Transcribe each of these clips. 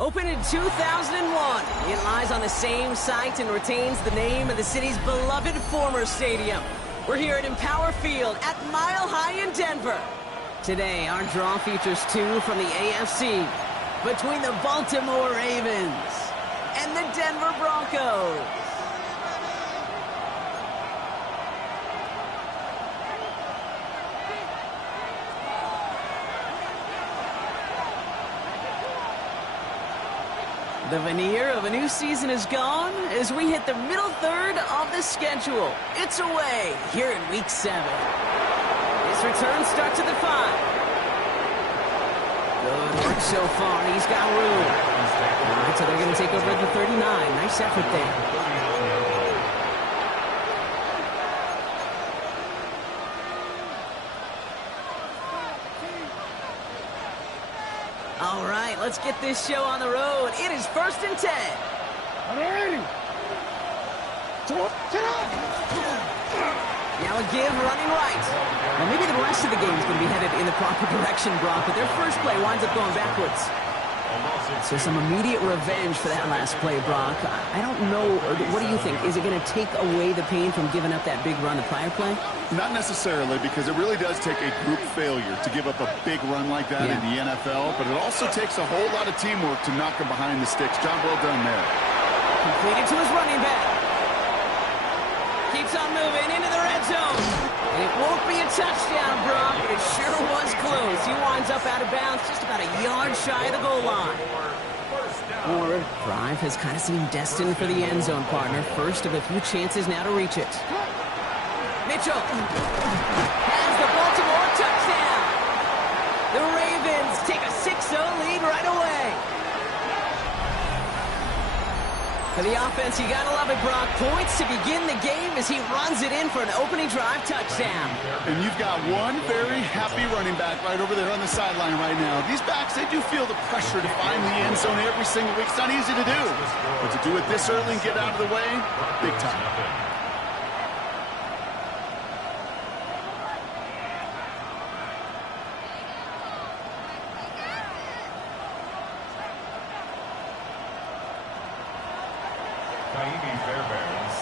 Opened in 2001, it lies on the same site and retains the name of the city's beloved former stadium. We're here at Empower Field at Mile High in Denver. Today, our draw features two from the AFC between the Baltimore Ravens and the Denver Broncos. The veneer of a new season is gone as we hit the middle third of the schedule. It's away here in Week 7. This return starts at the 5. Good work so far. He's got room. All right, so they're going to take over at the 39. Nice effort there. All right, let's get this show on the road. It is 1st and 10. Now a give running right. Now maybe the rest of the game is going to be headed in the proper direction, Brock, but their first play winds up going backwards. So some immediate revenge for that last play, Brock. I don't know. What do you think? Is it going to take away the pain from giving up that big run the prior play? Not necessarily, because it really does take a group failure to give up a big run like that in the NFL, but it also takes a whole lot of teamwork to knock him behind the sticks. Job well done there. Completed to his running back. Keeps on moving into the red zone. It won't be a touchdown, Brock, but it sure was close. He winds up out of bounds just about a yard shy of the goal line. Drive has kind of seemed destined for the end zone, partner. First of a few chances now to reach it. Mitchell has the Baltimore touchdown. The Ravens take a 6-0 lead right away. For the offense, you gotta love it, Brock. Points to begin the game as he runs it in for an opening drive touchdown. And you've got one very happy running back right over there on the sideline right now. These backs, they do feel the pressure to find the end zone every single week. It's not easy to do. But to do it this early and get out of the way, big time.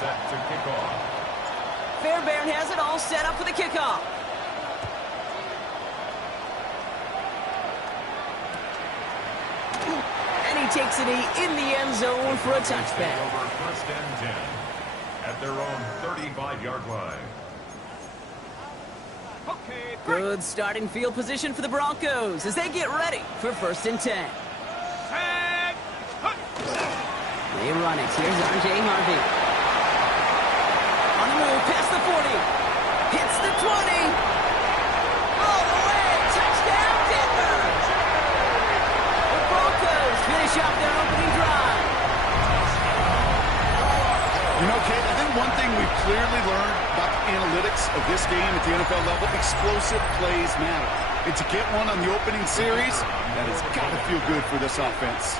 Set to kick off. Fairbairn has it all set up for the kickoff. And he takes it in the end zone for a touchback. Over 1st and 10 at their own 35-yard line. Good starting field position for the Broncos as they get ready for 1st and 10. They run it. Here's R.J. Harvey. On the move, past the 40. Hits the 20. All the way. Touchdown, Denver. The Broncos finish off their opening drive. You know, Kate, I think one thing we've clearly learned about the analytics of this game at the NFL level, explosive plays matter. And to get one on the opening series, that has got to feel good for this offense.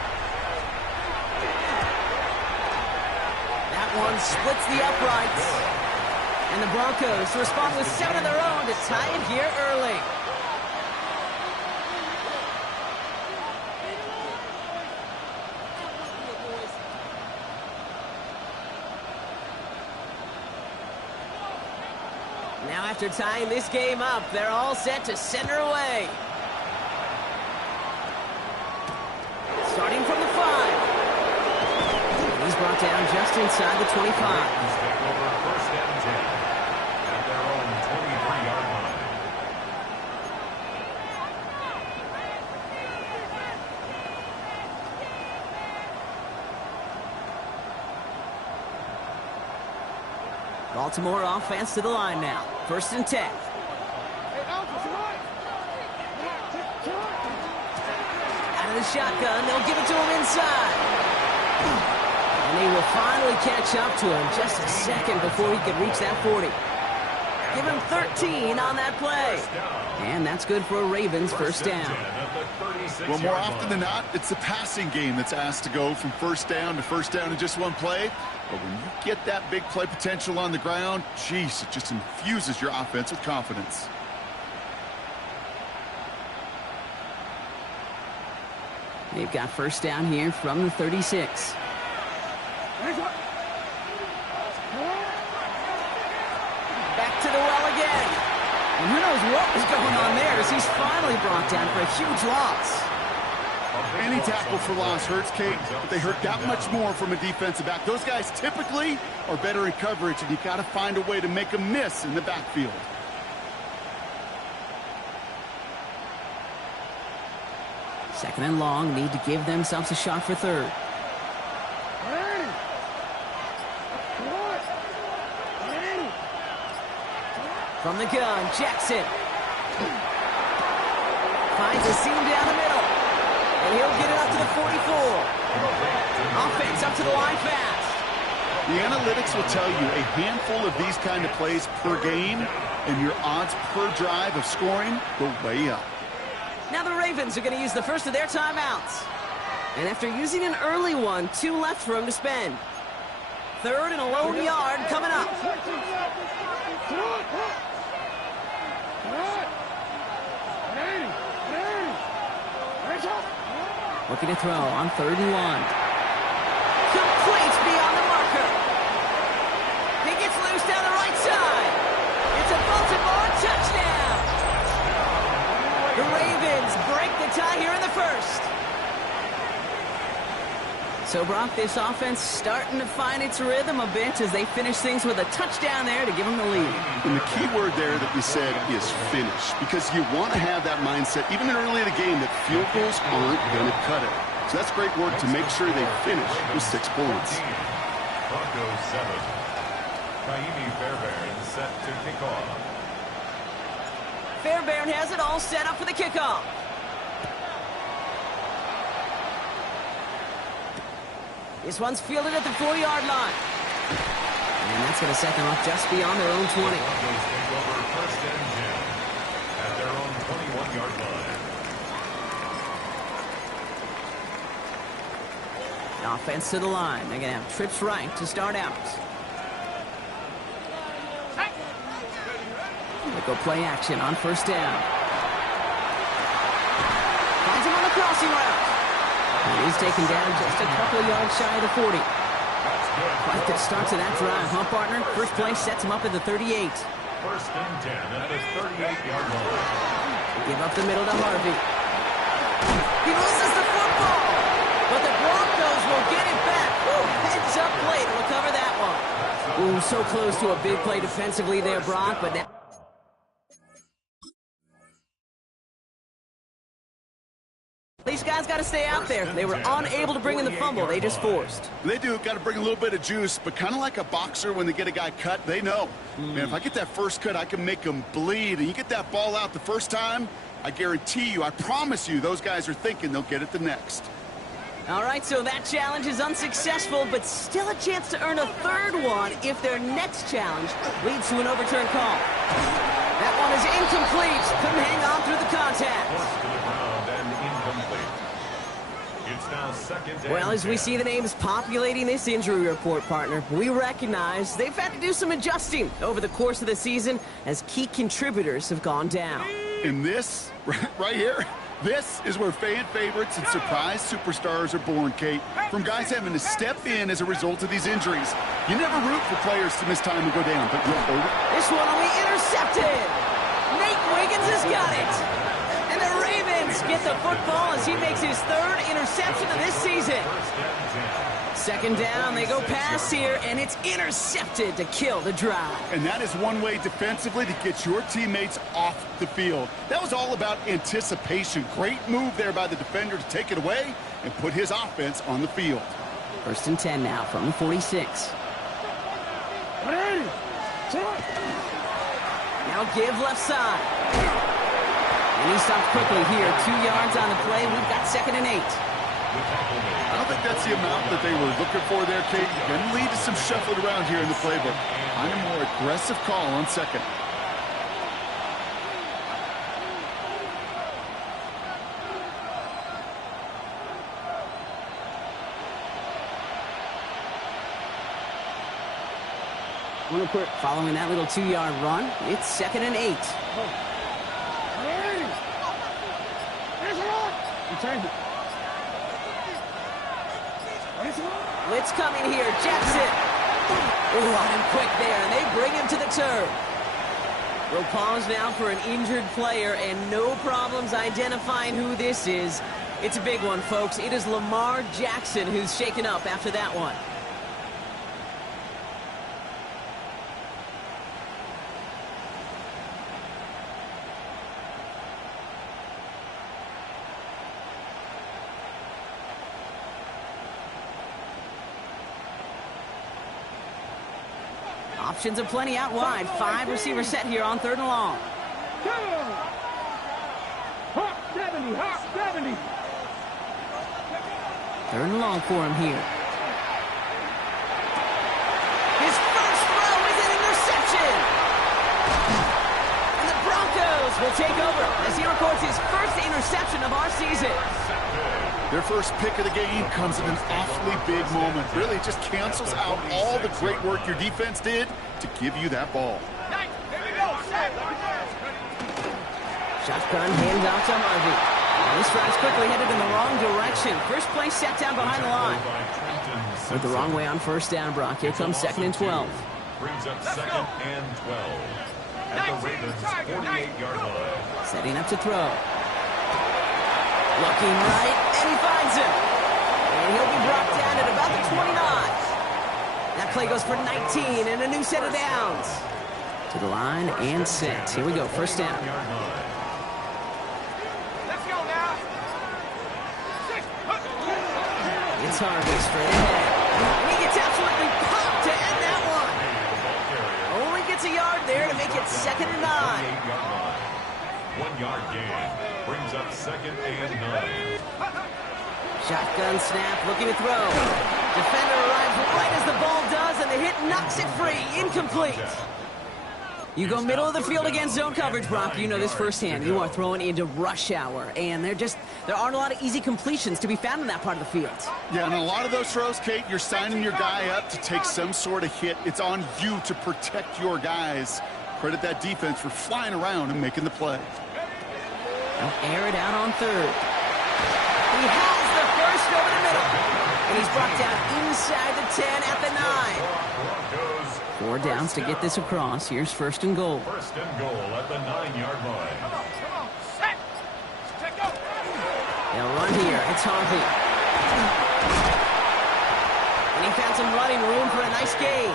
One splits the uprights. And the Broncos respond with 7 of their own to tie it here early. Now after tying this game up, they're all set to center away. Starting from the 5. He's brought down just inside the 25. Take over 1st and 10 at their own 23-yard line. Baltimore offense to the line now. 1st and 10. Out of the shotgun, they'll give it to him inside. And he will finally catch up to him just a second before he could reach that 40. Give him 13 on that play. And that's good for a Ravens 1st down. Well, more often than not, it's the passing game that's asked to go from 1st down to 1st down in just one play. But when you get that big play potential on the ground, geez, it just infuses your offense with confidence. They've got first down here from the 36. Back to the well again. And who knows what was going on there as he's finally brought down for a huge loss. Any tackle for loss hurts, Kate, but they hurt that much more from a defensive back. Those guys typically are better in coverage, and you got to find a way to make them miss in the backfield. Second and long, need to give themselves a shot for third. From the gun, Jackson. Finds a seam down the middle. And he'll get it up to the 44. Offense up to the line fast. The analytics will tell you a handful of these kind of plays per game, and your odds per drive of scoring go way up. Now the Ravens are going to use the first of their timeouts. And after using an early one, 2 left for him to spend. Third and a lone yard coming up. Looking to throw on 3rd and 1. Complete beyond the marker. He gets loose down the right side. It's a Baltimore touchdown. The Ravens break the tie here in the first. So, Brock, this offense starting to find its rhythm a bit as they finish things with a touchdown there to give them the lead. And the key word there that we said is finish, because you want to have that mindset, even early in the game, that field goals aren't going to cut it. So that's great work to make sure they finish with 6 points. Broncos 7. Naimi Fairbairn set to kick off. Fairbairn has it all set up for the kickoff. This one's fielded at the 4-yard line. And that's going to set them up just beyond their own 20. Broncos take over first and 10 at their own 21-yard line. Offense to the line. They're going to have trips right to start out. They go play action on first down. Finds him on the crossing route. And he's taken down just a couple of yards shy of the 40. Quite the start to that drive, huh, partner? First play sets him up at the 38. First and 10 at the 38-yard line. Give up the middle to Harvey. He loses the football, but the Broncos will get it back. Woo, heads up play to recover that one. Ooh, so close to a big play defensively there, Brock, but now... These guys got to stay out there. They were unable to bring in the fumble they just forced. They do. Got to bring a little bit of juice, but kind of like a boxer when they get a guy cut, they know. Man, if I get that first cut, I can make him bleed. And you get that ball out the first time, I guarantee you, I promise you, those guys are thinking they'll get it the next. All right, so that challenge is unsuccessful, but still a chance to earn a third one if their next challenge leads to an overturned call. That one is incomplete. Couldn't hang on through the contact. Well, as we see the names populating this injury report, partner, we recognize they've had to do some adjusting over the course of the season as key contributors have gone down. And this, right here, this is where fan favorites and surprise superstars are born, Kate. From guys having to step in as a result of these injuries. You never root for players to miss time and go down, but you'll hold it. This one will be intercepted. Nate Wiggins has got it. And the Ravens get the football as he makes his 3rd interception of this season. Second down, they go pass here, and it's intercepted to kill the drive. And that is one way defensively to get your teammates off the field. That was all about anticipation. Great move there by the defender to take it away and put his offense on the field. First and 10 now from the 46. Now give left side. And he stops quickly here. 2 yards on the play. We've got 2nd and 8. I don't think that's the amount that they were looking for there, Kate. Going to lead to some shuffling around here in the playbook. On a more aggressive call on 2nd. Following that little 2-yard run, it's 2nd and 8. Blitz coming here. Jackson. Oh, on him quick there, and they bring him to the turf. We'll pause now for an injured player, and no problems identifying who this is. It's a big one, folks. It is Lamar Jackson who's shaken up after that one. Options aplenty out wide. 5 receiver set here on 3rd and long. Hot 70, hot 70. 3rd and long for him here. His first throw is an interception. And the Broncos will take over as he records his first interception of our season. Their first pick of the game comes at an awfully big moment. Really just cancels out all the great work your defense did to give you that ball. Shotgun handoff to Harvey. And this drive's quickly headed in the wrong direction. First play set down behind the line. Went the wrong way on 1st down, Brock. Here comes 2nd and 12. Brings up 2nd and 12 at the Ravens' 48-yard line. Setting up to throw. Looking right, and he finds him. And he'll be brought down at about the 29. That play goes for 19 and a new set of downs. To the line and set. Here we go, 1st down. Let's go now. It's Harvey straight ahead. And he gets absolutely popped to end that one. Only gets a yard there to make it 2nd and 9. 1 yard gain. Brings up 2nd and 9. Shotgun snap, looking to throw. Defender arrives right as the ball does, and the hit knocks it free. Incomplete. You go middle of the field against zone coverage, Brock. You know this firsthand. You are throwing into rush hour, and there aren't a lot of easy completions to be found in that part of the field. Yeah, and a lot of those throws, Kate, you're signing your guy up to take some sort of hit. It's on you to protect your guys. Credit that defense for flying around and making the play. They'll air it out on 3rd. He has the first over the middle. And he's brought down inside the 10 at the 9. 4 downs to get this across. Here's 1st and goal. 1st and goal at the 9-yard line. They'll run here. It's Harvey. And he found some running room for a nice gain.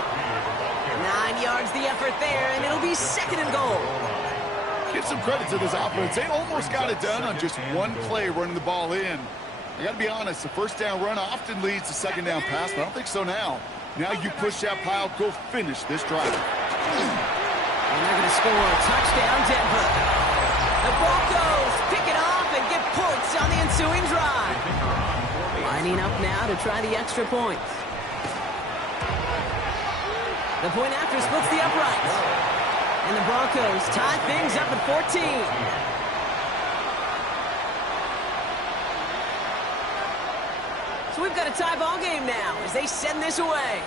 9 yards the effort there, and it'll be 2nd and goal. Give some credit to this offense. They almost got it done on just one play running the ball in. I got to be honest, the 1st down run often leads to 2nd down pass, but I don't think so now. Now you push that pile, go finish this drive. And they're going to score a touchdown, Denver. The Broncos pick it off and get points on the ensuing drive. Lining up now to try the extra point. The point after splits the uprights. And the Broncos tie things up at 14. So we've got a tie ball game now as they send this away.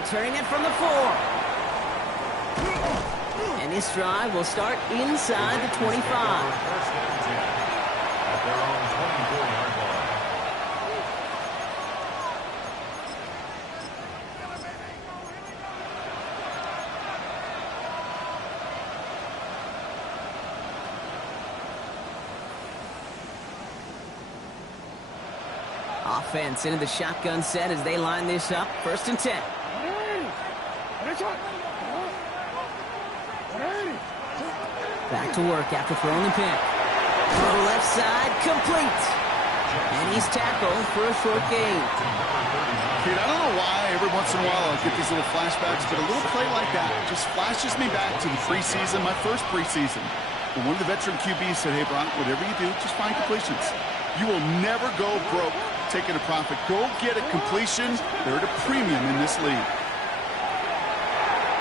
Returning it from the 4. And this drive will start inside the 25. 1st and 10 at their own 24-yard line. Offense into the shotgun set as they line this up. 1st and 10. Back to work after throwing the pick. To the left side, complete. And he's tackled for a short gain. Kate, I don't know why every once in a while I'll get these little flashbacks, but a little play like that just flashes me back to the preseason, my first preseason. When one of the veteran QBs said, hey, Brock, whatever you do, just find completions. You will never go broke taking a profit. Go get a completion. They're at a premium in this league.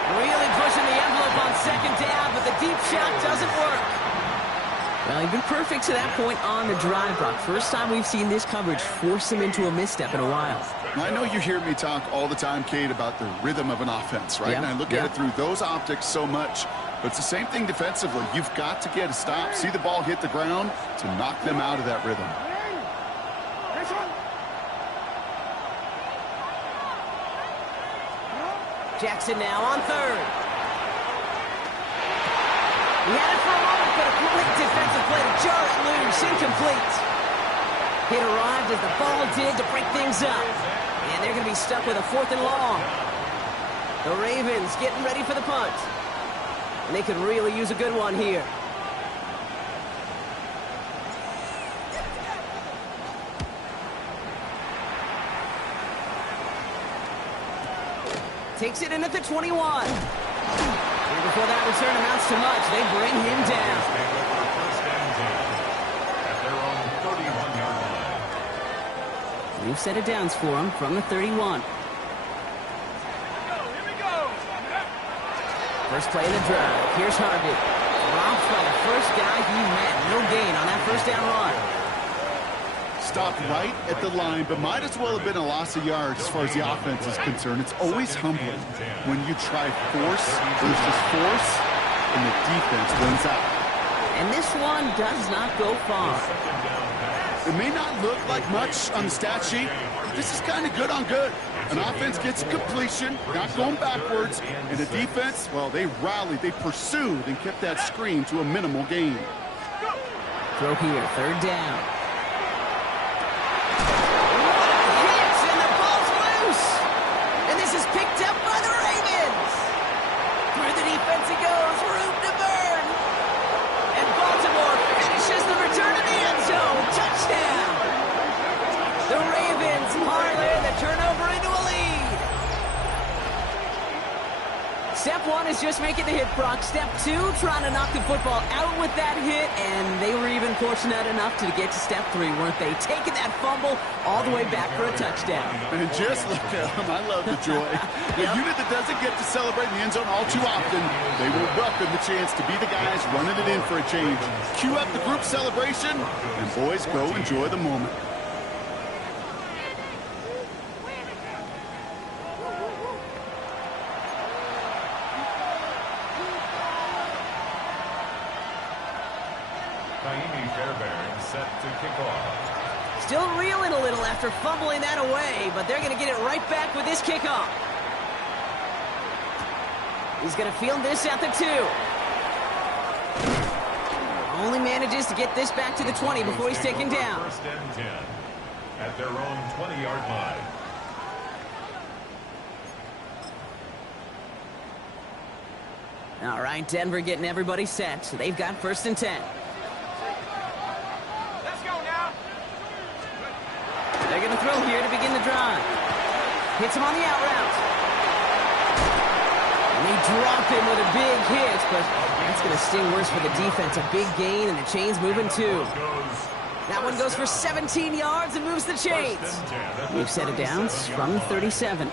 Really pushing the envelope on 2nd down, but the deep shot doesn't work. Well, he's been perfect to that point on the drive, Brock. First time we've seen this coverage force him into a misstep in a while. I know you hear me talk all the time, Kate, about the rhythm of an offense, right? Yeah. And I look at it through those optics so much. But it's the same thing defensively. You've got to get a stop, see the ball hit the ground to knock them out of that rhythm. Jackson now on third. He had it for a moment, but a great defensive play to jar it loose. Incomplete. It arrived as the ball did to break things up. And they're going to be stuck with a 4th and long. The Ravens getting ready for the punt. And they could really use a good one here. Takes it in at the 21. And before that return amounts to much, they bring him down. At their own 31-yard line. New set of downs for him from the 31. First play of the drive. Here's Harvey. Dropped by the first guy he met. No gain on that first down run. Stopped right at the line, but might as well have been a loss of yards as far as the offense is concerned. It's always humbling when you try force versus force and the defense wins out. And this one does not go far. It may not look like much on the stat sheet, but this is kind of good on good. An offense gets completion, not going backwards, and the defense, well, they rallied, they pursued, and kept that screen to a minimal gain. Throw here, third down. Picked up by the Ravens. Through the defense it goes, room to burn. And Baltimore finishes the return to the end zone. Touchdown. The Ravens parlay the turnover into a lead. Step 1 is just making the hit, Brock. Step 2, trying to knock the football out with that hit, and they were even fortunate enough to get to step 3, weren't they? Taking that fumble all the way back for a touchdown. And just look at them. I love the joy. A unit that doesn't get to celebrate in the end zone all too often, they will welcome the chance to be the guys running it in for a change. Cue up the group celebration, and boys, go enjoy the moment. Set to kick off. Still reeling a little after fumbling that away, but they're going to get it right back with this kickoff. He's going to field this at the 2. Only manages to get this back to the 20 before he's taken down. First and 10 at their own 20-yard line. All right, Denver getting everybody set. So they've got first and 10. They're going to throw here to begin the drive. Hits him on the out route. And they drop him with a big hit, but that's going to sting worse for the defense. A big gain, and the chain's moving too. That one goes for 17 yards and moves the chains. We've set it down from the 37.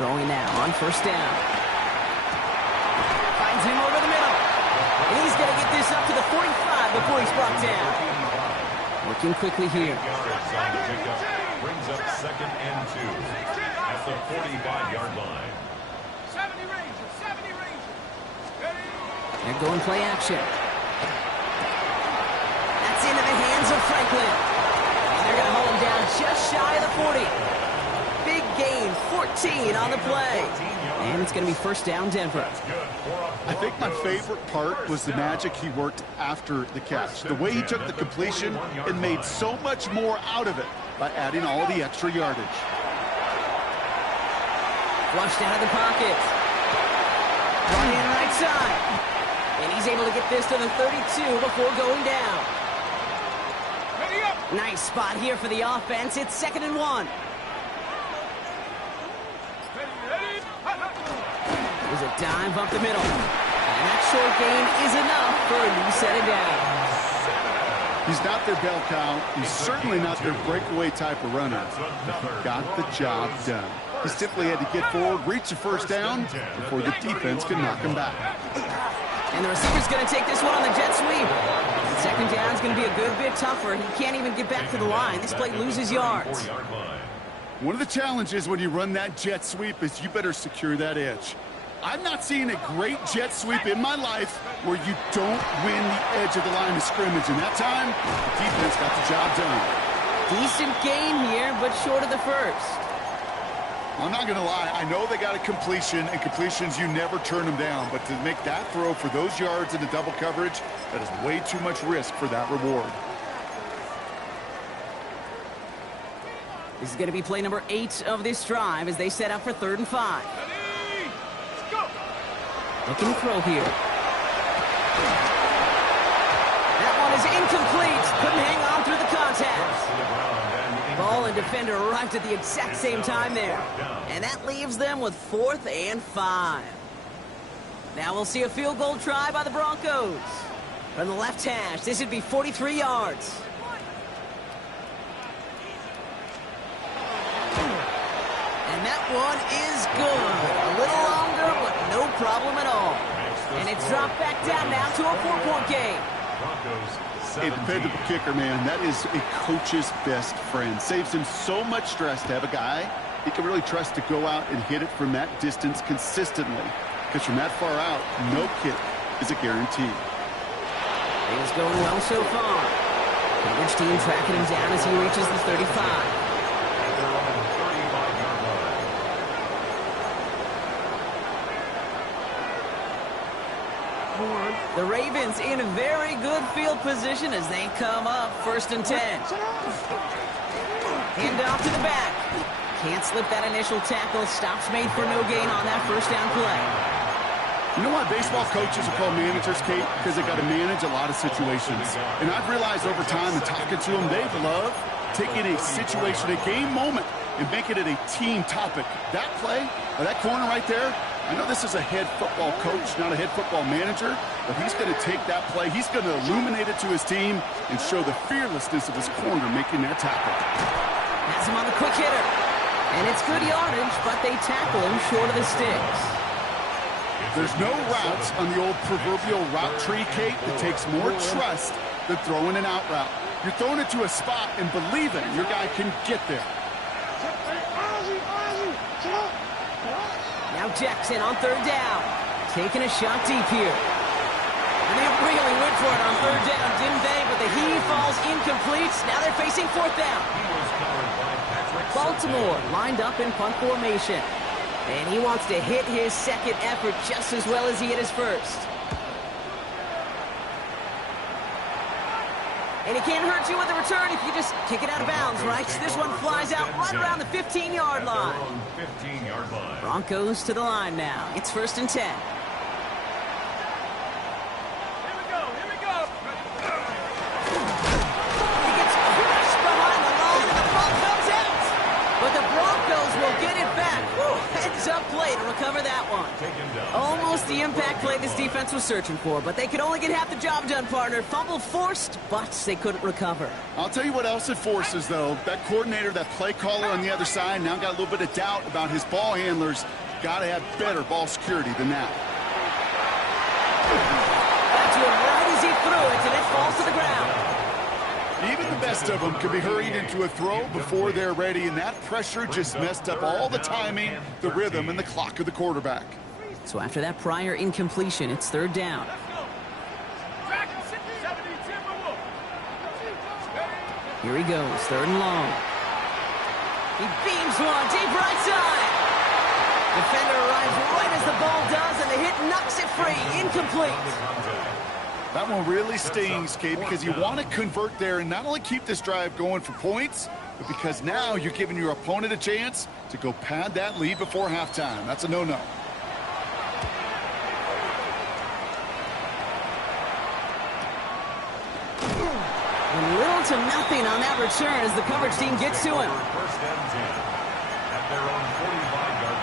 Throwing now on first down. Finds him over the middle. And he's going to get this up to the 45 before he's brought down. Working quickly here. Brings up second and 2 at the 45-yard line. 70 Rangers, 70 Rangers. They're going play action. That's into the hands of Franklin. And they're going to hold him down just shy of the 40. Big gain, 14 on the play. And it's going to be first down, Denver. I think my favorite part was the magic he worked after the catch. The way he took the completion and made so much more out of it by adding all the extra yardage. Flushed out of the pocket. Brought in right side. And he's able to get this to the 32 before going down. Nice spot here for the offense. It's 2nd and 1. There's a dive up the middle. And that short gain is enough for a new set of downs. He's not their bell cow. He's certainly not their breakaway type of runner. But he got the job done. He simply had to get forward, reach the first down before the defense could knock him back. And the receiver's going to take this one on the jet sweep. Second down is going to be a good bit tougher. He can't even get back to the line. This play loses yards. One of the challenges when you run that jet sweep is you better secure that edge. I've not seen a great jet sweep in my life where you don't win the edge of the line of scrimmage. And that time, the defense got the job done. Decent gain here, but short of the first. I'm not going to lie. I know they got a completion, and completions, you never turn them down. But to make that throw for those yards in the double coverage, that is way too much risk for that reward. This is going to be play number 8 of this drive as they set up for 3rd and 5. Let's go. Looking to throw here. That one is incomplete. Couldn't hang on through the contact. Ball and defender arrived at the exact same time there. And that leaves them with 4th and 5. Now we'll see a field goal try by the Broncos. From the left hash, this would be 43 yards. And that one is good. A little longer, but no problem at all. And it's dropped back down now to a 4-point game. A dependable kicker, man, that is a coach's best friend. Saves him so much stress to have a guy he can really trust to go out and hit it from that distance consistently. Because from that far out, no kick is a guarantee. Things going well so far. Coverage team tracking him down as he reaches the 35. The Ravens in a very good field position as they come up 1st and 10. Hand off to the back. Can't slip that initial tackle. Stops made for no gain on that 1st down play. You know why baseball coaches are called managers, Kate? Because they got to manage a lot of situations. And I've realized over time and talking to them, they love taking a situation, a game moment, and making it a team topic. That play, or that corner right there, I know this is a head football coach, not a head football manager, but he's going to take that play. He's going to illuminate it to his team and show the fearlessness of his corner making that tackle. Has him on the quick hitter. And it's good yardage, but they tackle him short of the sticks. There's no routes on the old proverbial route tree, Kate, that takes more trust than throwing an out route. You're throwing it to a spot and believing your guy can get there. Now Jackson on 3rd down. Taking a shot deep here. And they really went for it on 3rd down, didn't they? But the heave falls incomplete. Now they're facing 4th down. Baltimore lined up in punt formation. And he wants to hit his 2nd effort just as well as he hit his 1st. And it can't hurt you with a return if you just kick it out of bounds, right? This one flies out right around the 15-yard line. Broncos to the line now. It's 1st and 10. Here we go. Here we go. He gets crushed behind the line, and the ball comes out. But the Broncos will get it back. Woo, heads-up play to recover that one. Almost the impact play this defense was searching for, but they could only get half the job done, partner. Fumble forced, but they couldn't recover. I'll tell you what else it forces, though. That coordinator, that play caller on the other side, now got a little bit of doubt about his ball handlers. Got to have better ball security than that. Got to him right as he threw it, and it falls to the ground. Even the best of them can be hurried into a throw before they're ready, and that pressure just messed up all the timing, the rhythm, and the clock of the quarterback. So after that prior incompletion, it's 3rd down. Here he goes, 3rd and long. He beams one deep right side. Defender arrives right as the ball does, and the hit knocks it free. Incomplete. That one really stings, Kate, because you want to convert there and not only keep this drive going for points, but because now you're giving your opponent a chance to go pad that lead before halftime. That's a no-no. And little to nothing on that return as the coverage team gets to him. 1st and 10 at their own 45-yard line.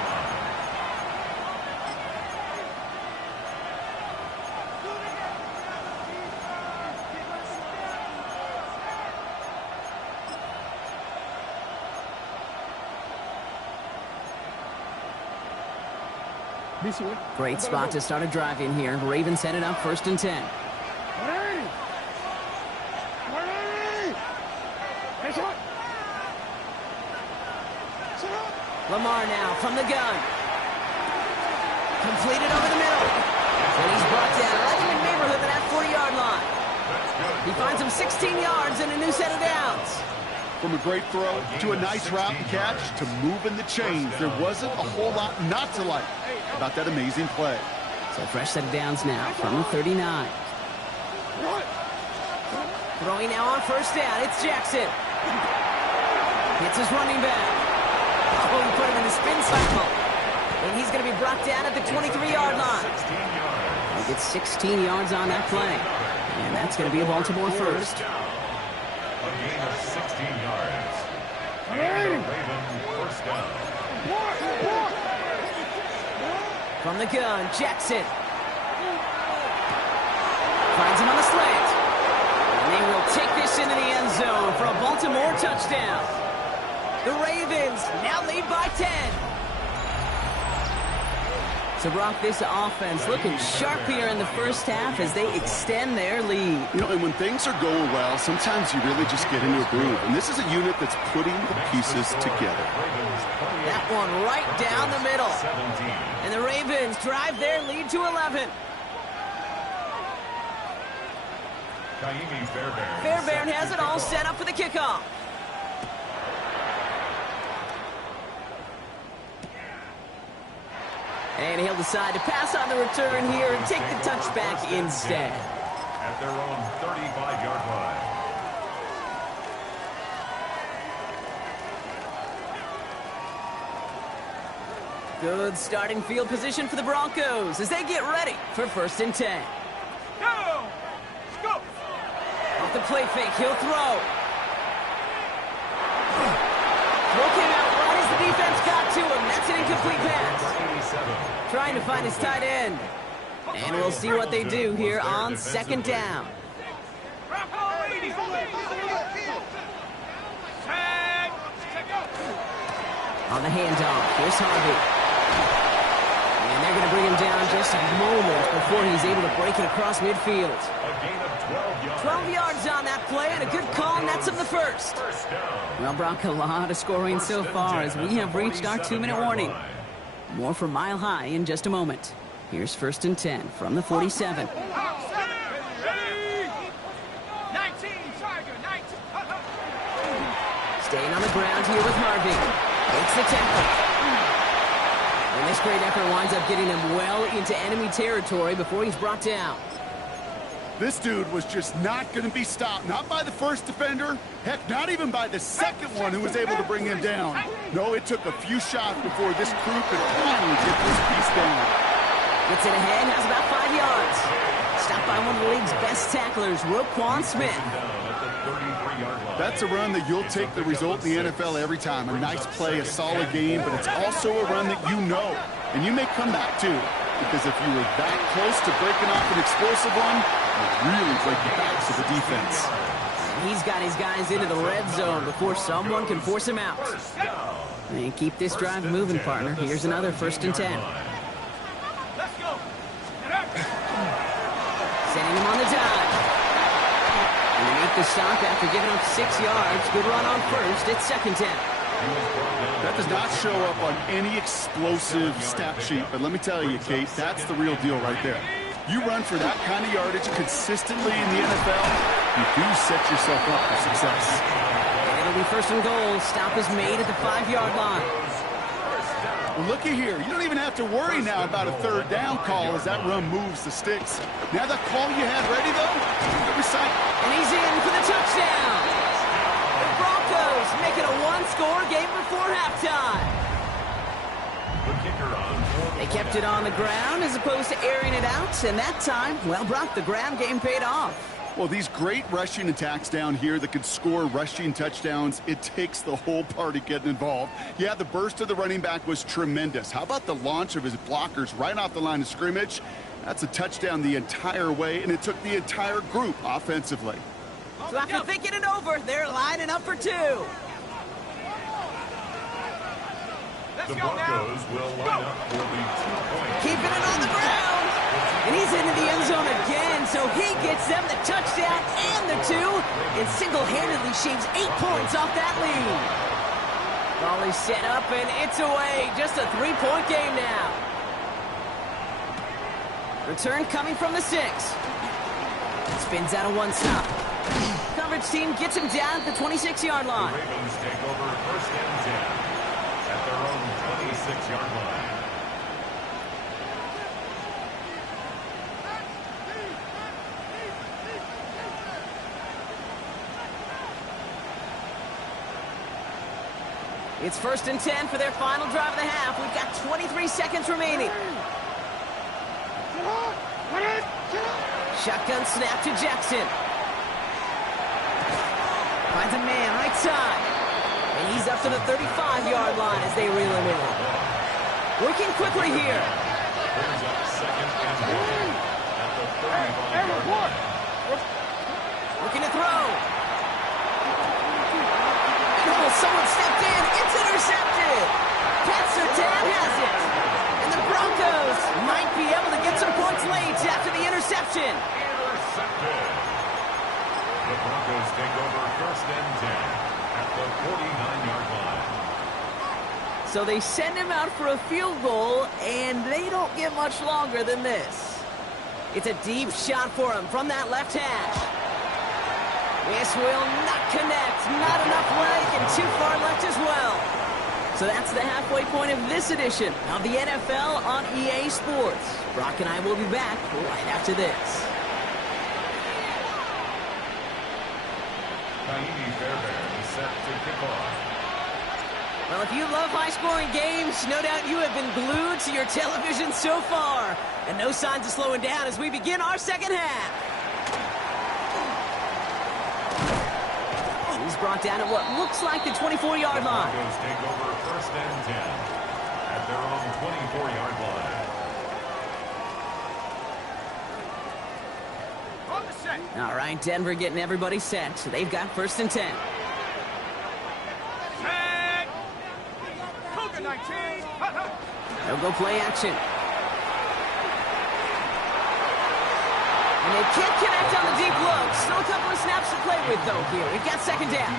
Great spot to start a drive in here. Ravens headed up 1st and 10. Lamar now from the gun. Completed over the middle. And he's brought down right in the neighborhood of that 40-yard line. He finds him 16 yards and a new set of downs. From a great throw to a nice route and catch to moving the chains, there wasn't a whole lot not to like about that amazing play. So fresh set of downs now from the 39. Throwing now on first down. It's Jackson. Hits his running back. Oh, he put him in the spin cycle. And he's going to be brought down at the 23-yard line. He gets 16 yards on that play. And that's going to be a Baltimore first. A gain of 16 yards. And a Raven first down. From the gun, Jackson. Finds him on the slant. And they will take this into the end zone for a Baltimore touchdown. The Ravens now lead by 10. So, Brock, this offense looking sharp here in the first half as they extend their lead. You know, and when things are going well, sometimes you really just get into a groove. And this is a unit that's putting the pieces together. That one right down the middle. And the Ravens drive their lead to 11. Fairbairn has it all set up for the kickoff. And he'll decide to pass on the return here and take the touchback instead. At their own 35-yard line. Good starting field position for the Broncos as they get ready for 1st and 10. Go! Let's go! Off the play fake, he'll throw. Throw came out right as the defense got to him. That's an incomplete pass. Trying to find his tight end. And we'll see what they do here on 2nd down. On the handoff, here's Harvey. And they're going to bring him down just a moment before he's able to break it across midfield. A gain of 12 yards. 12 yards on that play and a good call, and that's him the first. Well, Brock, a lot of scoring so far as we have reached our 2-minute warning. More from Mile High in just a moment. Here's 1st and 10 from the 47. 19, Tiger, 19. Staying on the ground here with Harvey. Makes the tackle. And this great effort winds up getting him well into enemy territory before he's brought down. This dude was just not going to be stopped. Not by the first defender. Heck, not even by the second one who was able to bring him down. No, it took a few shots before this crew could finally get this piece down. Gets it ahead, has about 5 yards. Stopped by one of the league's best tacklers, Roquan Smith. That's a run that you'll take the result in the NFL every time. A nice play, a solid game, but it's also a run that you know. And you may come back too, because if you were that close to breaking off an explosive one, it really break the backs of the defense. He's got his guys into the red zone before someone can force him out. And keep this drive moving, partner. Here's another 1st and 10. Let's go. Sending him on the dive. And they make the stop after giving up 6 yards. Good run on first. It's 2nd down. That does not show up on any explosive stat sheet, but let me tell you, Kate, that's the real deal right there. You run for that kind of yardage consistently in the NFL, you do set yourself up for success. And it'll be 1st and goal. Stop is made at the 5-yard line. Well, looky here. You don't even have to worry now about a 3rd down call as that run moves the sticks. Now that call you had ready, though, recite. And he's in for the touchdown. The Broncos making a one-score game before halftime. They kept it on the ground as opposed to airing it out, and that time, well, Brock, the ground game paid off. Well, these great rushing attacks down here that could score rushing touchdowns, it takes the whole party getting involved. Yeah, the burst of the running back was tremendous. How about the launch of his blockers right off the line of scrimmage? That's a touchdown the entire way, and it took the entire group offensively. So after thinking it over, they're lining up for 2. The Broncos will line up for the 2-point. Keeping it on the ground. And he's into the end zone again, so he gets them the touchdown and the 2, and single-handedly shaves 8 points off that lead. Ball is set up, and it's away. Just a 3-point game now. Return coming from the 6. Spins out of one stop. Coverage team gets him down at the 26-yard line. The Ravens take over first and 10 at their own 26-yard line. It's first and 10 for their final drive of the half. We've got 23 seconds remaining. Shotgun snap to Jackson. Finds a man right side. And he's up to the 35-yard line as they reel him in. Working quickly here. Brings up second and 1 at the 35-yard line. Looking to throw. Oh, someone stepped in. It's intercepted. Pat Surtain has it. And the Broncos might be able to get some points late after the interception. Intercepted. The Broncos take over first and 10 at the 49-yard line. So they send him out for a field goal, and they don't get much longer than this. It's a deep shot for him from that left hash. This will not connect. Not enough leg, and too far left as well. So that's the halfway point of this edition of the NFL on EA Sports. Brock and I will be back right after this. Fairbairn is set to kick off. Well, if you love high-scoring games, no doubt you have been glued to your television so far. And no signs of slowing down as we begin our second half. He's brought down at what looks like the 24-yard line. Broncos take over first and 10 at their own 24-yard line. On the set. All right, Denver getting everybody set. So they've got first and 10. Set. Cougar 19. They'll go play action. And they can't connect on the deep look. Still a couple of snaps to play with, though, here. We've got second down.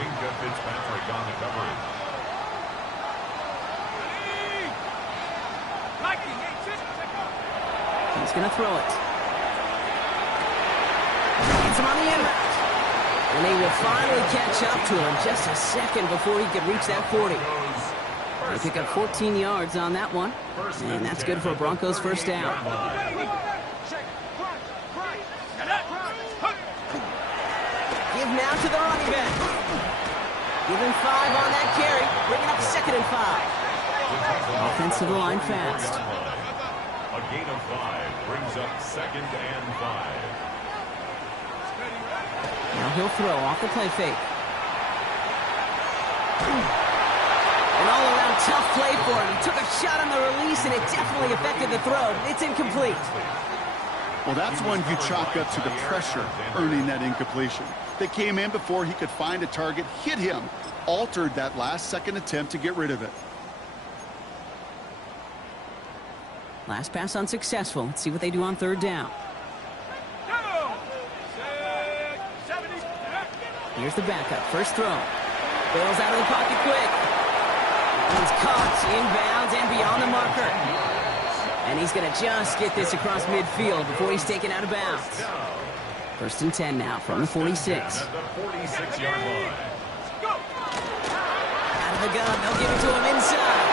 Minka Fitzpatrick on the coverage. He's going to throw it. Gets him on the end route. And they will finally catch up to him just a second before he could reach that 40. They pick up 14 yards on that one. And that's good for a Broncos first down. Give now to the running back. Give him 5 on that carry. Bringing up second and 5. Offensive line fast. A gain of 5 brings up second and 5. Now he'll throw off the play fake. An all-around tough play for him. He took a shot on the release, and it definitely affected the throw. It's incomplete. Well, that's one you chalk up to the pressure earning that incompletion. They came in before he could find a target, hit him, altered that last-second attempt to get rid of it. Last pass unsuccessful. Let's see what they do on third down. Here's the backup. First throw. Bails out of the pocket quick. One's caught inbounds and beyond the marker. And he's going to just get this across midfield before he's taken out of bounds. First and 10 now from the 46. At the 46-yard line. Out of the gun. They'll give it to him inside.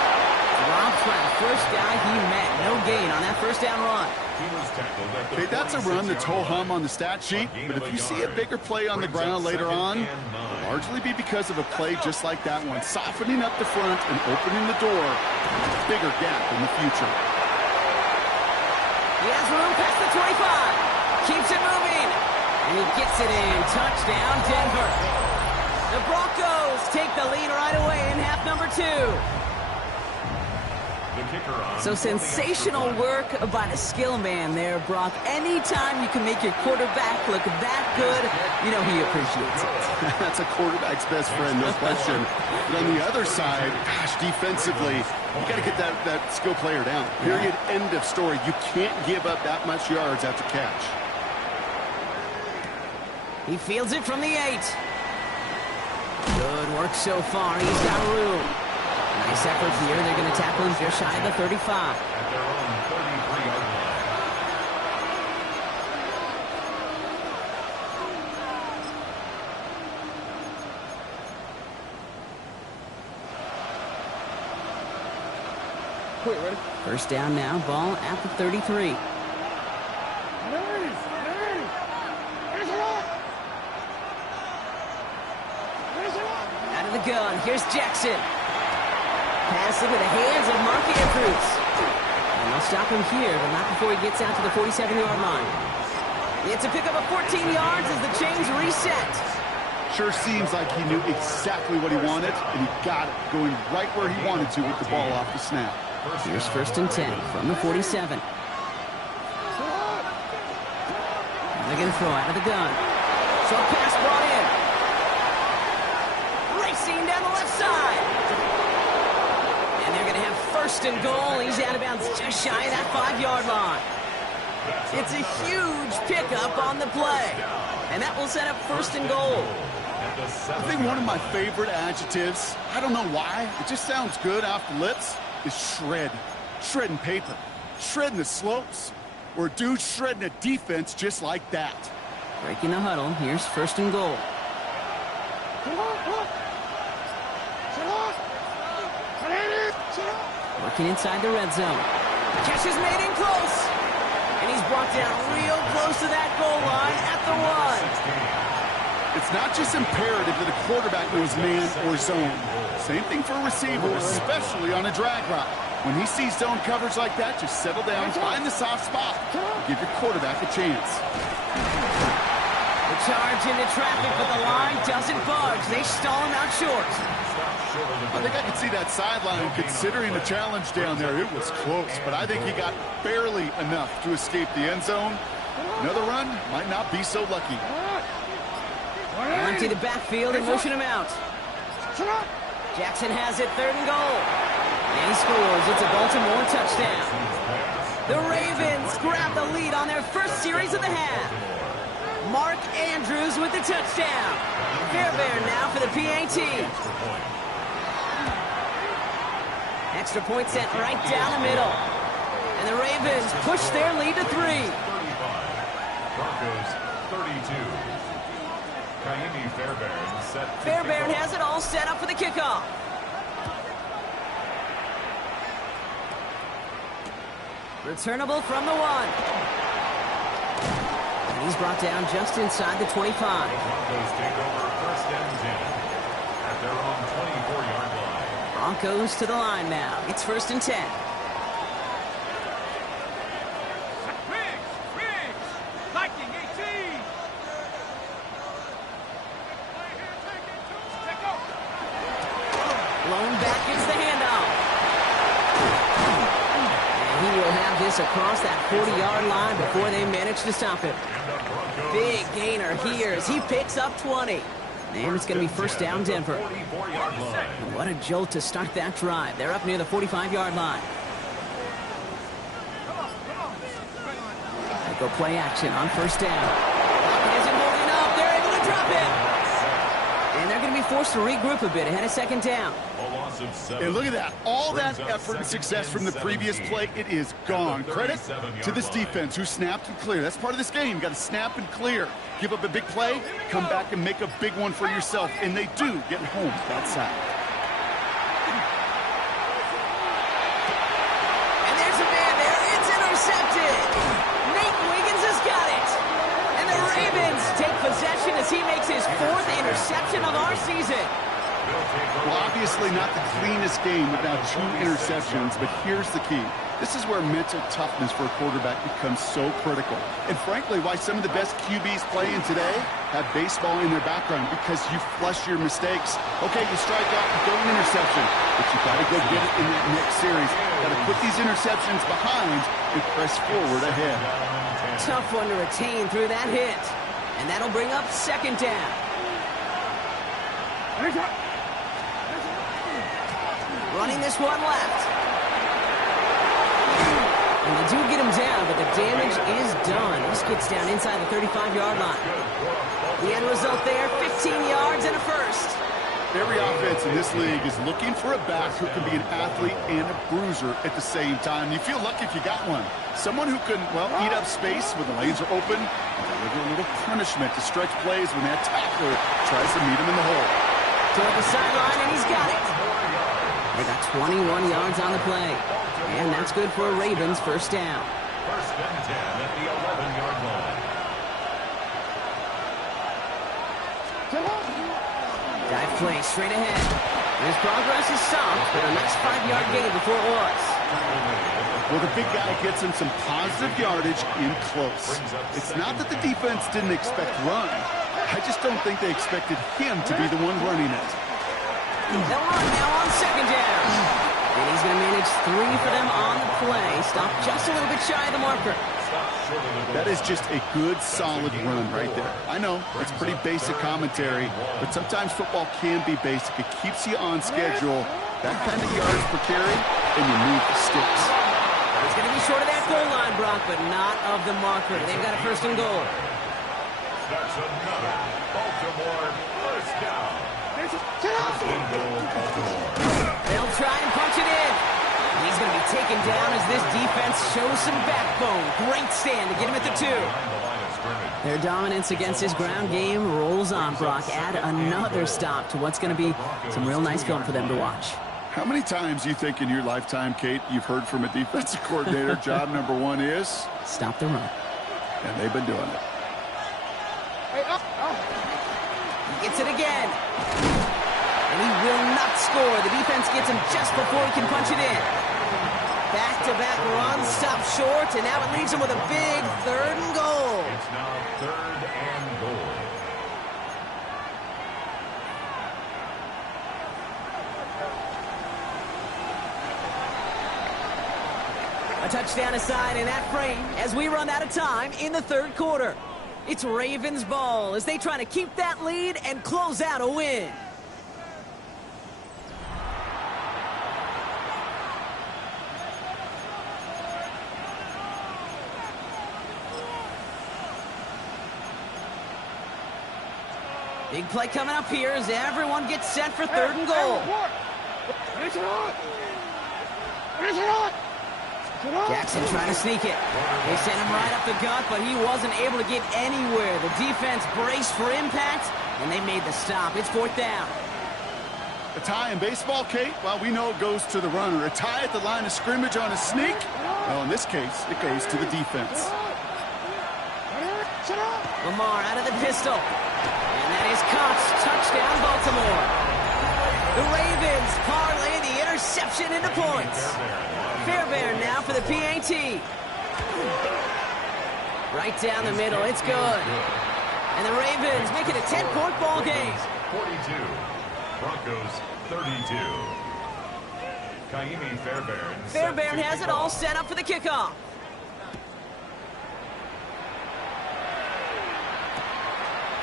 Dropped by the first guy he met. No gain on that first down run. Okay, that's a run that's ho-hum on the stat sheet, but if you see a bigger play on the ground later on, it'll largely be because of a play just like that one, softening up the front and opening the door to a bigger gap in the future. He has room past the 25. Keeps it moving. And he gets it in. Touchdown, Denver. The Broncos take the lead right away in half number 2. The kicker on So sensational work by the skill man there, Brock. Anytime you can make your quarterback look that good, you know he appreciates it. That's a quarterback's best friend, no question. But on the other side, gosh, defensively, you got to get that skill player down. Period. End of story. You can't give up that much yards after catch. He fields it from the 8. Good work so far. He's got room. Nice effort here. They're going to tackle him just shy of the 35. at their own 33-yard line. Ready? First down now. Ball at the 33. Out of the gun. Here's Jackson. Pass into the hands of Mark Andrews. And they'll stop him here, but not before he gets out to the 47-yard line. It's a pickup of 14 yards as the chains reset. Sure seems like he knew exactly what he wanted, and he got it, going right where he wanted to with the ball off the snap. Here's first and 10 from the 47. They're going to throw out of the gun. Short pass brought in. Racing down the left side. And they're going to have first and goal. He's out of bounds just shy of that 5-yard line. It's a huge pickup on the play. And that will set up first and goal. I think one of my favorite adjectives, I don't know why, it just sounds good off the lips, is shred. Shredding paper. Shredding the slopes. Or a dude shredding a defense just like that. Breaking the huddle. Here's first and goal. Working inside the red zone. Catch is made in close. And he's brought down real close to that goal line at the 1. It's not just imperative that a quarterback knows man or zone. Same thing for a receiver, especially on a drag route. When he sees zone coverage like that, just settle down, find the soft spot, and give your quarterback a chance. The charge into traffic, but the line doesn't budge. They stall him out short. I think I could see that sideline considering the challenge down there. It was close, but I think he got barely enough to escape the end zone. Another run might not be so lucky. Empty the backfield and motion him out. Jackson has it, third and goal. And he scores. It's a Baltimore touchdown. The Ravens grab the lead on their first series of the half. Mark Andrews with the touchdown. Fairbairn now for the PAT. Extra point sent right down the middle. And the Ravens push their lead to 3. 35. Broncos 32. Fairbairn set to Fairbairn has it all set up for the kickoff. Returnable from the 1. And he's brought down just inside the 25. Broncos take over first and 10 at their own 24-yard line. Broncos to the line now. It's first and 10. Riggs! Lightning 18! Blown back gets the handoff. And he will have this across that 40-yard line before they manage to stop him. Big gainer here as he picks up 20. And it's going to be first down Denver. 44-yard line. What a jolt to start that drive. They're up near the 45-yard line. They go play action on first down. Pocket isn't holding up. They're able to drop it. And they're going to be forced to regroup a bit ahead of second down. A loss of 7. And look at that. All that effort and success from the previous play, it is gone. Credit to this defense who snapped and cleared. That's part of this game. You got to snap and clear. Give up a big play, come back and make a big one for yourself. And they do get home outside. And there's a man there. It's intercepted. Nate Wiggins has got it. And the Ravens take possession as he makes his 4th interception of our season. Well, obviously not the cleanest game without 2 interceptions, but here's the key. This is where mental toughness for a quarterback becomes so critical. And frankly, why some of the best QBs playing today have baseball in their background, because you flush your mistakes. Okay, you strike out, you throw an interception, but you got to go get it in that next series. Got to put these interceptions behind and press forward ahead. Tough one to retain through that hit. And that'll bring up second down. Running this one left. And they do get him down, but the damage is done. This gets down inside the 35-yard line. The end result there, 15 yards and a first. Every offense in this league is looking for a back who can be an athlete and a bruiser at the same time. You feel lucky if you got one. Someone who can, well, eat up space when the lanes are open and deliver a little punishment to stretch plays when that tackler tries to meet him in the hole. Toward the sideline, and he's got it. They got 21 yards on the play. And that's good for a Ravens first down. First and 10 at the 11-yard line. Dive play straight ahead. His progress is stopped, but a nice 5-yard gain before it was. Well, the big guy gets him some positive yardage in close. It's not that the defense didn't expect run. I just don't think they expected him to be the one running it. They'll run now on second down. And he's going to manage 3 for them on the play. Stop just a little bit shy of the marker. That is just a good, solid run right there. I know, it's pretty basic commentary, but sometimes football can be basic. It keeps you on schedule. That kind of yards per carry, and you move the sticks. He's going to be short of that goal line, Brock, but not of the marker. They've got a first and goal. That's another Baltimore first down. First and goal, Baltimore. They'll try and punch it in. He's going to be taken down as this defense shows some backbone. Great stand to get him at the 2. Their dominance against his ground game rolls on, Brock. Add another stop to what's going to be some real nice film for them to watch. How many times do you think in your lifetime, Kate, you've heard from a defensive coordinator, job number 1 is? Stop the run. And they've been doing it. He gets it again. And he will not score. The defense gets him just before he can punch it in. Back-to-back runs, stop short, and now it leaves him with a big 3rd and goal. It's now 3rd and goal. A touchdown aside in that frame as we run out of time in the 3rd quarter. It's Ravens ball as they try to keep that lead and close out a win. Big play coming up here as everyone gets set for 3rd and goal. Jackson trying to sneak it. They sent him right up the gut, but he wasn't able to get anywhere. The defense braced for impact, and they made the stop. It's 4th down. A tie in baseball, Kate, well, we know it goes to the runner. A tie at the line of scrimmage on a sneak? Well, in this case, it goes to the defense. Lamar out of the pistol. And that is Cox. Touchdown, Baltimore. The Ravens parlay the interception into points. Fairbairn now for the PAT. Right down the middle. It's good. And the Ravens make it a 10-point ball game. 42. Broncos 32. Kaimi Fairbairn. Fairbairn has it all set up for the kickoff.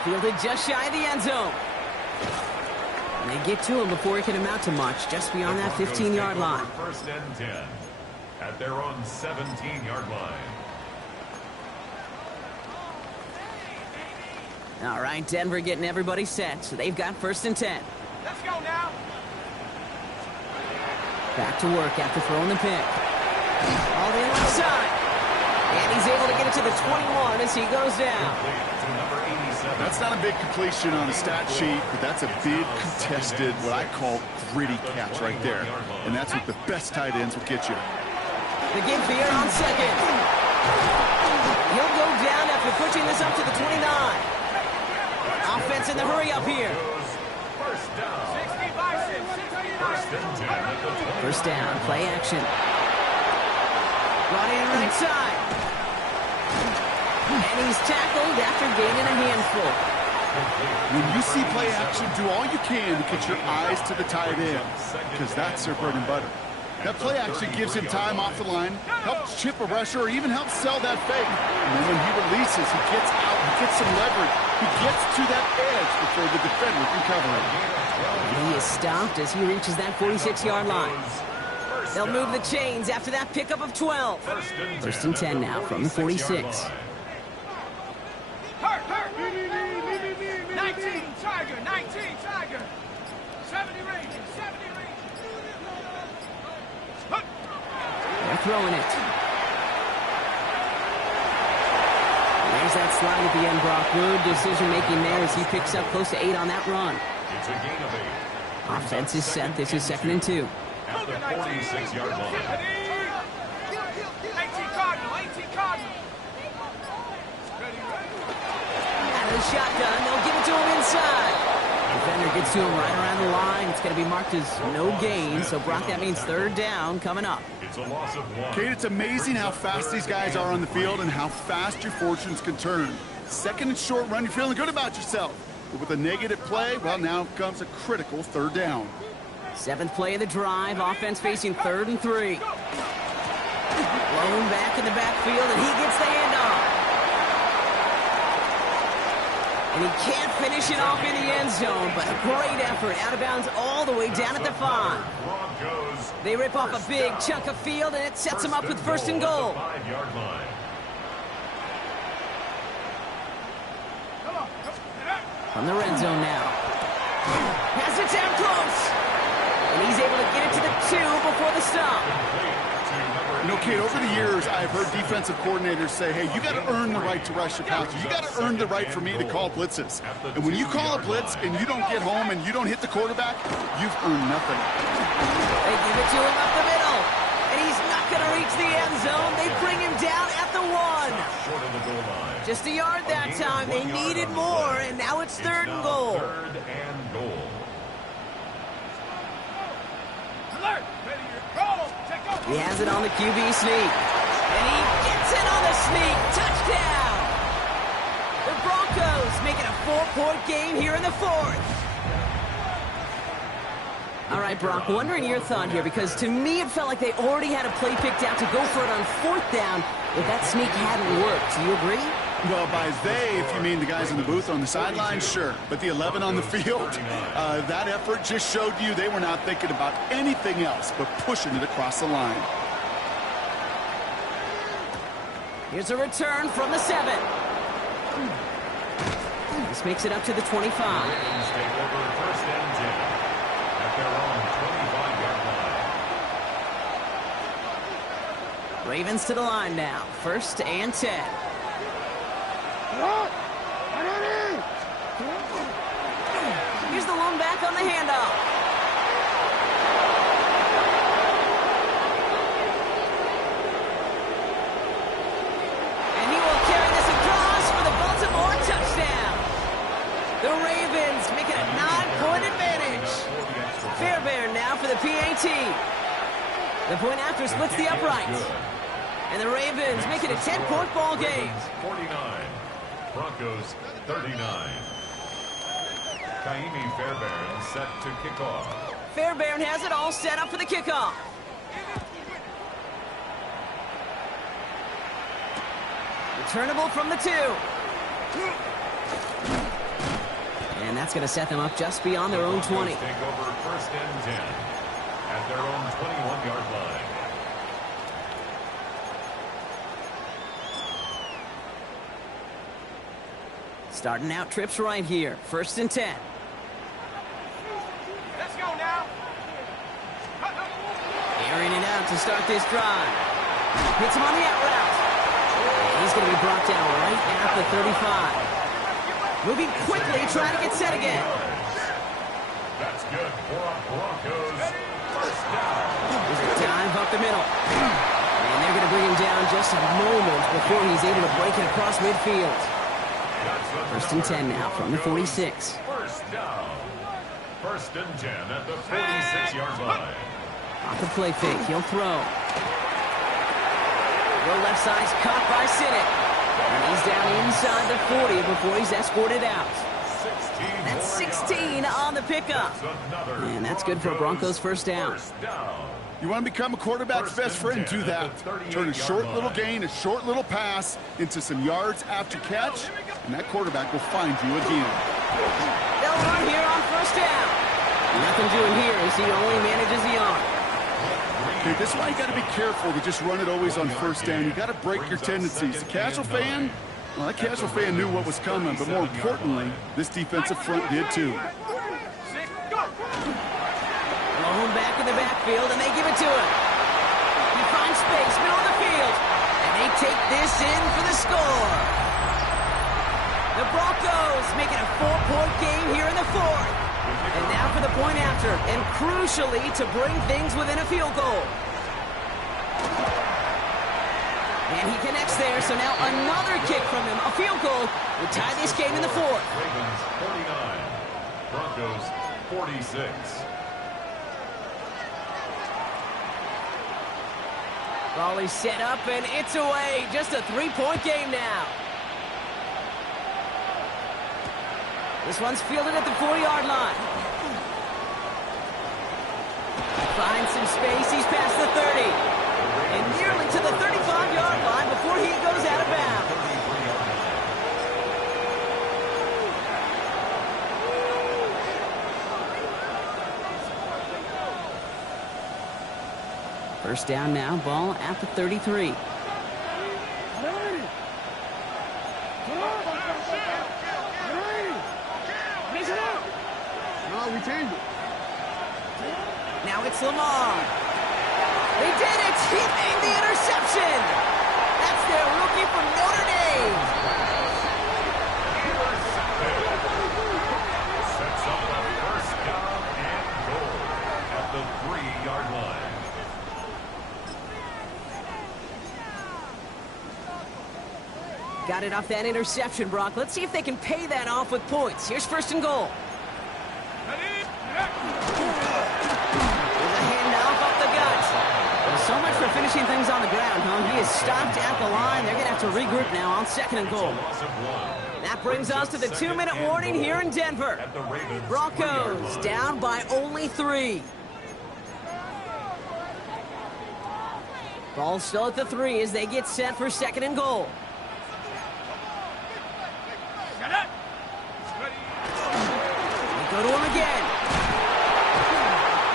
Fielded just shy of the end zone. And they get to him before he can amount to much, just beyond that 15-yard line. First and 10 at their own 17-yard line. All right, Denver getting everybody set, so they've got 1st and 10. Let's go now. Back to work after throwing the pick. All the left side. And he's able to get it to the 21 as he goes down. That's not a big completion on a stat sheet, but that's a big contested, what I call gritty catch right there. And that's what the best tight ends will get you. The give here on 2nd. He'll go down after pushing this up to the 29. Offense in the hurry up here. First down. 60 Bison. 69. First and 10 at the 20. First down, play action. Brought in right side. And he's tackled after gaining a handful. When you see play action, do all you can to get your eyes to the tight end, because that's their bread and butter. That play action gives him time off the line, helps chip a rusher, or even helps sell that fake. And then when he releases, he gets out, he gets some leverage. He gets to that edge before the defender can cover him. And he is stopped as he reaches that 46-yard line. They'll move the chains after that pickup of 12. First and 10 now from the 46. 19, Tiger, 19, Tiger. 70 Rangers, 70 Rangers. They're throwing it. There's that slide at the end, Brock. Good decision-making there as he picks up close to 8 on that run. It's a gain of 8. Offense is set. This is 2nd and 2. At the 46-yard line. 18 Cardinal, 18 Cardinal. Out of the shotgun, they'll give it to him inside. Defender gets to him right around the line. It's going to be marked as no gain. So, Brock, that means 3rd down coming up. It's a loss of 1. Kate, it's amazing how fast these guys are on the field and how fast your fortunes can turn. 2nd and short run, you're feeling good about yourself. But with a negative play, well, now comes a critical 3rd down. 7th play of the drive. Offense facing 3rd and 3. Blown back in the backfield, and he gets the handoff. And he can't finish it off in the end zone, but a great effort. Out of bounds all the way down at the 5. They rip off a big chunk of field, and it sets them up with 1st and goal. 5-yard line. From the red zone now. Has it down close. And he's able to get it to the 2 before the stop. You know, Kate, over the years, I've heard defensive coordinators say, hey, you got to earn the right to rush your passer. You got to earn the right for me to call blitzes. And when you call a blitz and you don't get home and you don't hit the quarterback, you've earned nothing. They give it to him up the middle. And he's not going to reach the end zone. They bring him down at the 1. Short of the goal line. Just a yard that time. They needed more, and now it's 3rd and goal. 3rd and goal. Alert! Ready, roll! Take off! He has it on the QB sneak. And he gets it on the sneak. Touchdown! The Broncos make it a 4-point game here in the 4th. All right, Brock, wondering your thought here, because to me it felt like they already had a play picked out to go for it on 4th down if that sneak hadn't worked. Do you agree? Well, by they, if you mean the guys in the booth on the sideline, sure. But the 11 on the field, that effort just showed you they were not thinking about anything else but pushing it across the line. Here's a return from the 7. This makes it up to the 25. Ravens take over 1st and 10 at their own 25-yard line. Ravens to the line now. 1st and 10. Here's the lone back on the handoff. And he will carry this across for the Baltimore touchdown. The Ravens make it a 9-point advantage. Fairbairn now for the PAT. The point after splits the uprights. And the Ravens make it a 10-point ball game. 49. Broncos 39. Kaimi Fairbairn set to kick off. Fairbairn has it all set up for the kickoff. Returnable from the 2. And that's going to set them up just beyond their own 20. Take over 1st and 10 at their own 21-yard line. Starting out trips right here. 1st and 10. Let's go now. Airing it out to start this drive. Hits him on the out route. And he's going to be brought down right at the 35. Moving quickly, trying to get set again. That's good for a Broncos 1st down. Here's a dive up the middle. And they're going to bring him down just a moment before he's able to break it across midfield. 1st and 10 now from the 46. 1st down. 1st and 10 at the 46-yard line. Off the play fake, he'll throw. Throw left side's caught by Sinnott. And he's down inside the 40 before he's escorted out. That's 16 on the pickup. And that's good for a Broncos first down. You want to become a quarterback's best friend, do that. Turn a short little gain, a short little pass into some yards after catch, and that quarterback will find you again. They'll run here on first down. Nothing doing here as he only manages the arm. Okay, this is why you got to be careful to just run it always on first down. You got to break your tendencies. The casual fan, well, that casual fan knew what was coming, but more importantly, this defensive front did too. Blown back in the backfield, and they give it to him. He finds space, middle of the field, and they take this in for the score. The Broncos making a 4-point game here in the fourth. And now for the point after, and crucially to bring things within a field goal. And he connects there, so now another kick from him, a field goal, will tie this game in the fourth. Ravens 49, Broncos 46. Ball set up, and it's away. Just a 3-point game now. This one's fielded at the 40-yard line. Finds some space. He's past the 30. And nearly to the 35-yard line before he goes out of bounds. First down now, ball at the 33. Now it's Lamar. They did it! He made the interception! That's their rookie from Notre Dame. Sets up a first down and goal at the 3-yard line. Got it off that interception, Brock. Let's see if they can pay that off with points. Here's first and goal. So much for finishing things on the ground, huh? He is stopped at the line. They're going to have to regroup now on second and goal. That brings us to the 2-minute warning here in Denver. Broncos down by only 3. Ball still at the 3 as they get set for second and goal. They go to him again.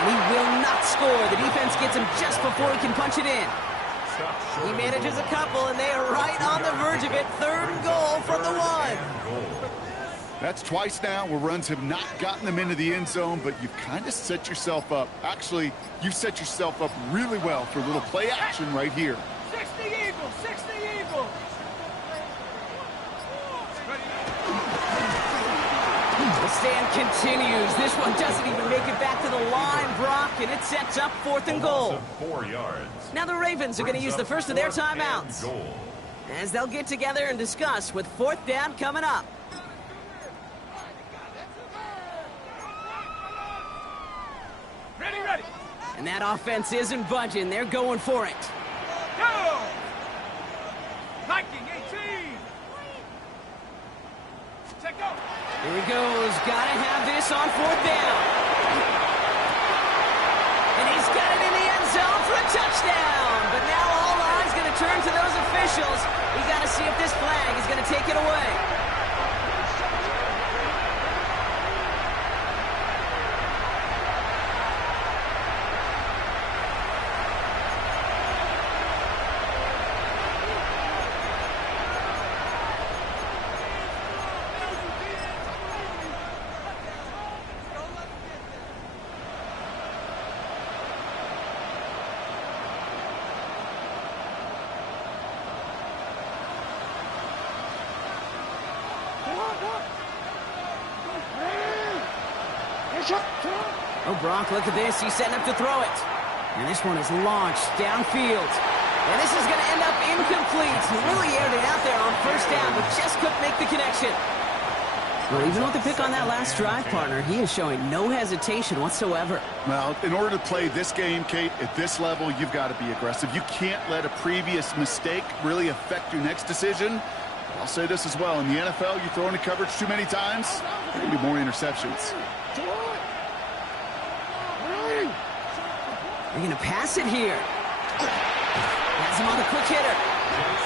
And he will not score. The defense gets him just before he can punch it in. He manages a couple, and they are right on the verge of it. Third and goal from the 1. That's twice now where runs have not gotten them into the end zone, but you've kind of set yourself up. Actually, you've set yourself up really well for a little play action right here. 60 Eagles, 60 Eagles. The stand continues. This one doesn't even make it back to the line, Brock, and it sets up 4th and goal. 4 yards. Now the Ravens are going to use the first of their timeouts as they'll get together and discuss with 4th down coming up. Ready. And that offense isn't budging. They're going for it. Go! Viking 18. Check go. Here he goes. Gotta have this on 4th down. And he's got it in the end zone for a touchdown. But now all eyes going to turn to those officials. We got to see if this flag is going to take it away. Oh, Brock, look at this. He's setting up to throw it. And this one is launched downfield. And this is going to end up incomplete. He really aired it out there on first down, but just couldn't make the connection. Well, even with the pick on that last drive, partner, he is showing no hesitation whatsoever. Well, in order to play this game, Kate, at this level, you've got to be aggressive. You can't let a previous mistake really affect your next decision. I'll say this as well. In the NFL, you throw into coverage too many times, there are going to be more interceptions. They're going to pass it here. Has him on the quick hitter.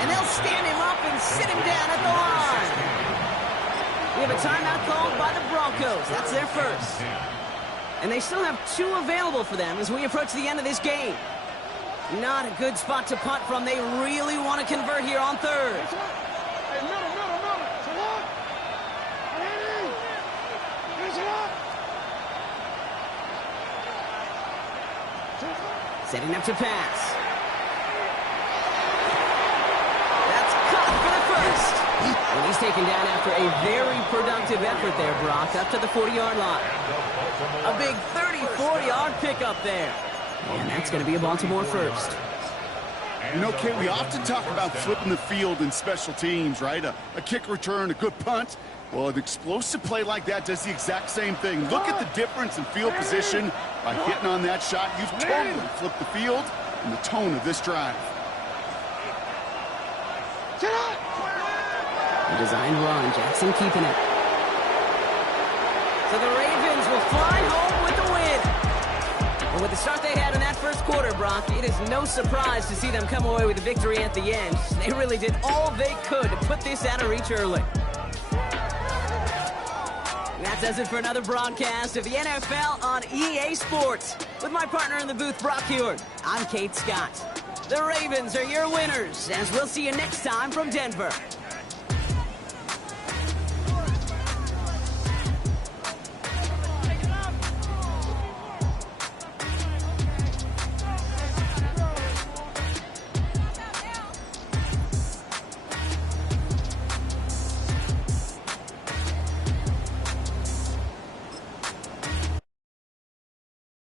And they'll stand him up and sit him down at the line. We have a timeout called by the Broncos. That's their first. And they still have 2 available for them as we approach the end of this game. Not a good spot to punt from. They really want to convert here on third. Setting up to pass. That's caught for the first. And he's taken down after a very productive effort there, Brock, up to the 40-yard line. A big 34-yard pickup there. And that's going to be a Baltimore first. You know, Kate, we often talk about flipping the field in special teams, right? A kick return, a good punt. Well, an explosive play like that does the exact same thing. Look at the difference in field position by hitting on that shot. You've totally flipped the field and the tone of this drive. A designed run, Jackson keeping it. So the Ravens will fly home with the win. And with the start they had in that first quarter, Brock, it is no surprise to see them come away with a victory at the end. They really did all they could to put this out of reach early. That does it for another broadcast of the NFL on EA Sports. With my partner in the booth, Brock Heward, I'm Kate Scott. The Ravens are your winners, as we'll see you next time from Denver.